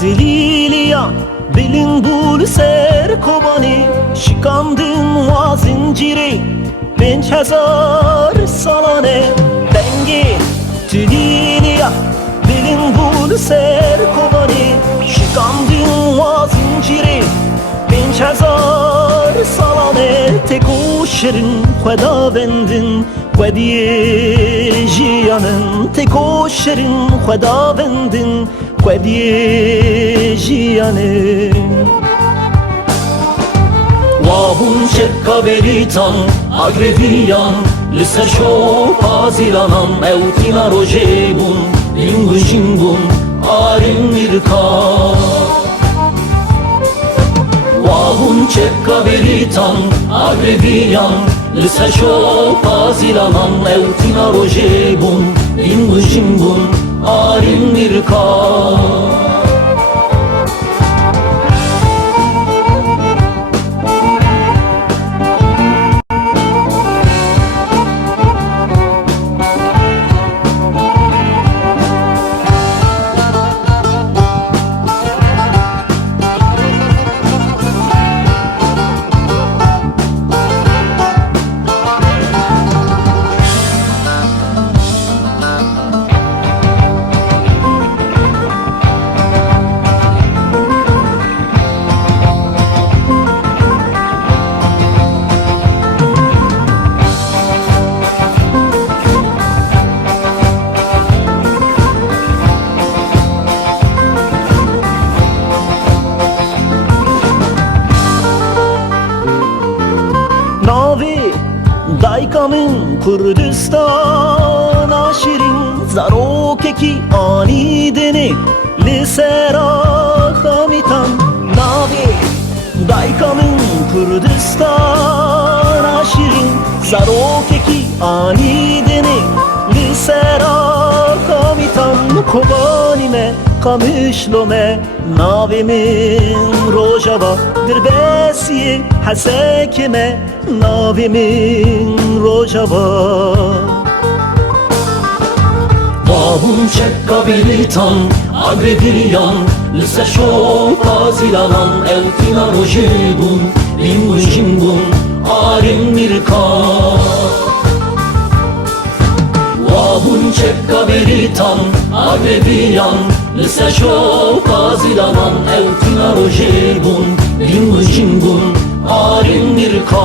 Dililiya bilin bul ser kobani şikandın va zinciri 5000 salane Bengi dililiya bilin bul ser kobani şikandın va zinciri 5000 salane tek o şirin Xwedavendin Xwediye jiyanın tek o şirin Xwedavendin Xwediye jiyanın Wahun şekka beritan agreviyan Li ser şopa zilanan Ewtina rojebun Lingun jingun arin mirka Wahun şekka beritan agreviyan Li ser şopa zilanan Ewtina rojebun Lingun jingun arin mirka Daykamın Kurdistan aşirin Zarokeki anideni Lisera hamitan Navi Daykamın Kurdistan aşirin Zarokeki anideni Lisera hamitan Kobanime kamışlome Navimin rojava Dirbesiye hasekime Navimin rojava Vahun çekka bilitan Agreviyan Lise şoka zilanan Ewtina rojebun Lingun jingun arin mirka Wahun çekka beritan agreviyan Lise şoka zilanan Ewtina rojebun Lingun jingun arin mirka